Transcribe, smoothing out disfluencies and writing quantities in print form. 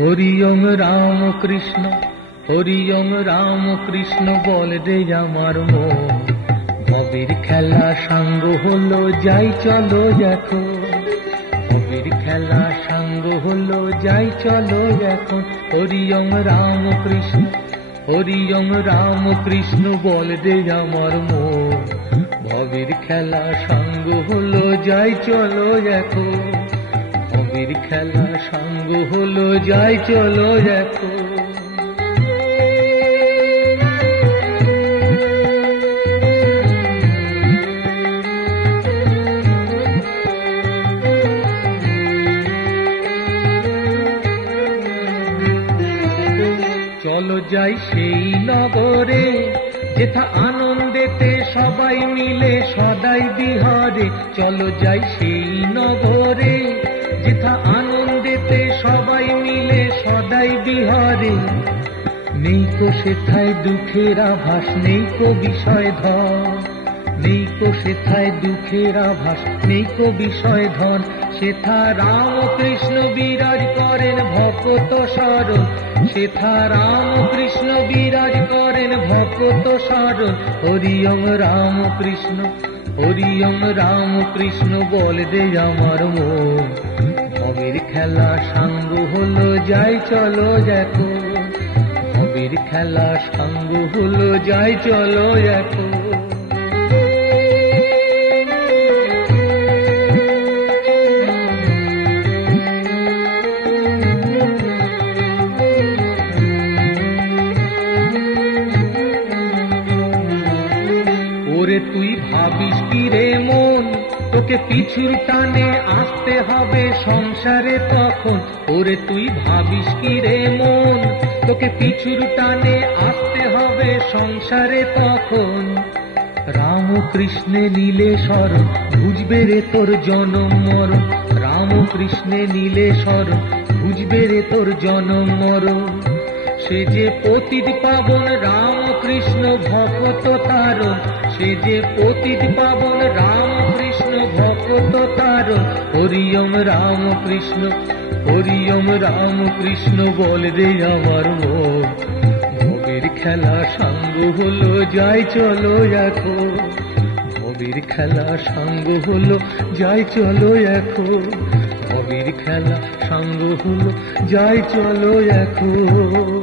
হরি ওম রাম কৃষ্ণ, হরি ওম রাম কৃষ্ণ বল রে আমার মন। ভবের খেলা সাঙ্গ হলো যাই চলো এখন, ভবের খেলা সাঙ্গ হলো যাই চলো এখন। হরি ওম রাম কৃষ্ণ, হরি ওম রাম কৃষ্ণ বল রে আমার মন। ভবের খেলা সাঙ্গ হলো যাই চলো এখন, ভবের খেলা সাঙ্গ হলো যাই চলো এখন। চলো যাই সেই নগরে, যেথা আনন্দেতে সবাই মিলে সদাই বিহারে। চলো যাই সেই নগরে, যেথা আনন্দেতে সবাই মিলে সদাই বিহারে। নেই কো সেথায় দুঃখের আভাস, নেই কো বিষয় ধন, নেই কো সেথায় দুঃখের আভাস, নেই কো বিষয় ধন। সেথা রাম কৃষ্ণ বিরাজ করেন ভক্ত শরণ, সেথা রাম কৃষ্ণ বিরাজ করেন ভক্ত শরণ। হরি ওম রাম কৃষ্ণ, হরি ওম রাম কৃষ্ণ বল রে আমার মন। ভবের খেলা সাঙ্গ হলো যাই চলো এখন, ভবের খেলা সাঙ্গ হলো যাই চলো এখন। ওরে তুই ভাবিস কি রে মন, তোকে পিছুর টানে আসতে হবে সংসারে তখন। ওরে তুই ভাবিস কি রে মন, তোকে পিছুর টানে আসতে হবে সংসারে তখন। রাম কৃষ্ণে নীলে শরণ, বুঝবে রে তোর জনম মরণ। রাম কৃষ্ণে নীলে শরণ, বুঝবে রে তোর জনম মরণ। সে যে পতিত পাবন রাম কৃষ্ণ ভক্ত তারণ, সে যে পতিত পাবন রাম কৃষ্ণ ভক্ত তারণ। হরি ওম রাম কৃষ্ণ, হরি ওম রাম কৃষ্ণ বল রে আমার মন। ভবের খেলা সাঙ্গ হলো যাই চলো এখন, ভবের খেলা সাঙ্গ হলো যাই চলো এখন, ভবের খেলা সাঙ্গ হলো যাই চলো এখন।